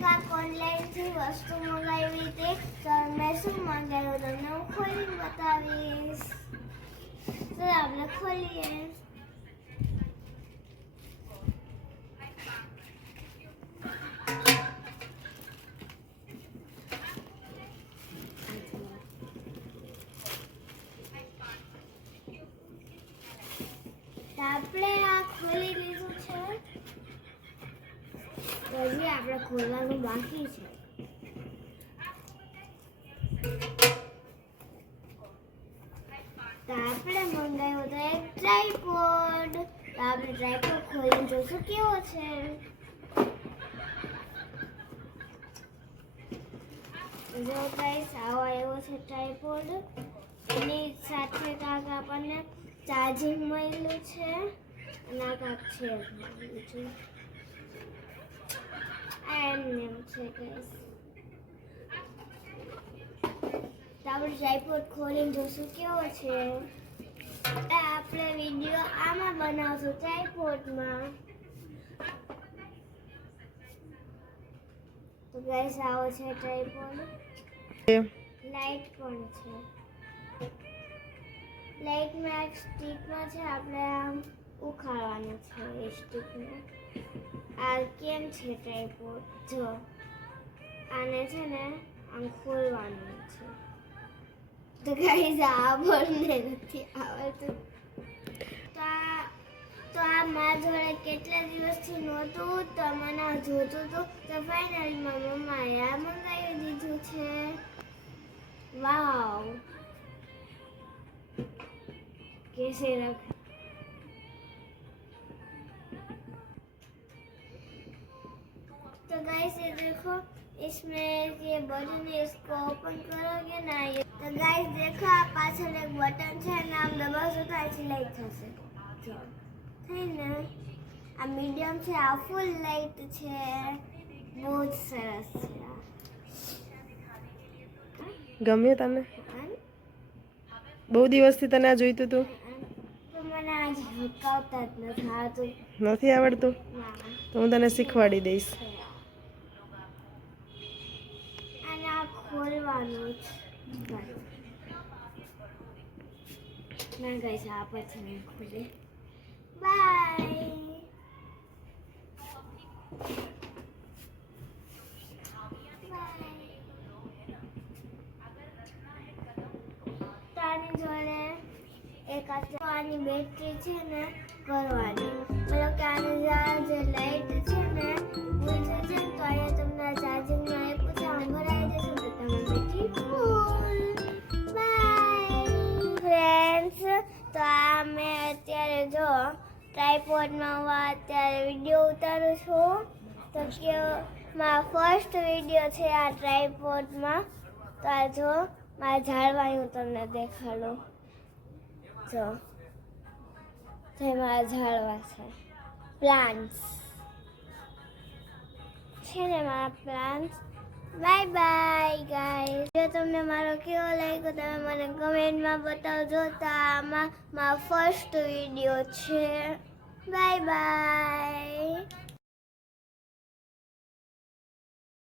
કાંક ઓનલાઈનથી વસ્તુ મંગાવી હતી, તો મેં શું મંગાવ્યું તમને હું ખોલીને બતાવીશ. તો આપણે ખોલીએ. આપણે આ ખોલી લીધું છે, હજી આપણે ખોલવાનું બાકી છે. તો આપણે મંગાવ્યું તો એક ટ્રાયપોડ. તો આપણે ટ્રાયપોડ ખોલીને જોશું કેવો છે. જો ગાઈસ આવો એવો છે ટ્રાયપોડ. એની સાથે કાંક આપણને ચાર્જિંગ મળેલું છે અને આ કાંક છે બીજું એમ છે ગાઈસ. તો આપણે ટ્રાયપોડ ખોલીને જોશું કેવો છે. આપણે વિડીયો આમાં બનાવશું ટ્રાયપોડમાં. તો ગાઈસ આવો છે ટ્રાયપોડ. લાઈટ પણ છે. લાઈટમાં એક સ્ટીકમાં છે, આપણે આમ ઉખાડવાનું છે એ સ્ટીકને. આ કેમ છે ટ્રાયપોડ, જો આને છે ને આમ ખોલવાનું છે. તો ગાઈસ આ આપણને નથી આવડતું. તો આ મારા જોડે કેટલા દિવસથી નહોતું, તો મને જોતું હતું, તો ફાઇનલીમાં મમ્માએ આ મંગાવી દીધું છે. વાવ, कैसे रख. तो गाइस ये देखो, इसमें ये बटन है, इसको ओपन करोगे ना ये. तो गाइस देखो આ પાછળ એક બટન છે ને આમ દબાવશો તો આ લાઈટ થશે. જો થઈ ને, આ મીડિયમ છે, આ ફૂલ લાઈટ છે. બહુ જ સરસ છે. ગમ્યું તને? બહુ દિવસથી તને આ જોઈતું હતું? મને આજ હકાવતા જ નથી આવડતું. નથી આવડતું? તો હું તને શીખવાડી દઈશ. અને આ ખોલવાનું જ ના ગાઈસ, આ પછી નહીં ખોલે. બાય. તારી જોડે એક આની બેટરી છે ને કરવાની, મતલબ કે આની જે લાઈટ છે ને ફૂલ છે તો અહીંયા તમને ચાર્જિંગમાં આપ્યું છે, આમ ભરાઈ જશે તો તમારી બેટરી ફૂલ. By friends. તો આ મેં અત્યારે જો ટ્રાયપોડમાં હું અત્યારે વિડીયો ઉતારું છું. તો કે મારો ફર્સ્ટ વિડીયો છે આ ટ્રાયપોડમાં. તો આ જો મારા ઝાડવા હું તમને દેખાડું. જો મારા ઝાડવા છે, પ્લાન્ટ્સ છે ને મારા પ્લાન્ટ્સ. Bye bye guys. જો તમને મારો કેવો લાગ્યો તમે મને કમેન્ટમાં બતાવજો. તો આમાં મારો ફર્સ્ટ વિડીયો છે. Bye bye.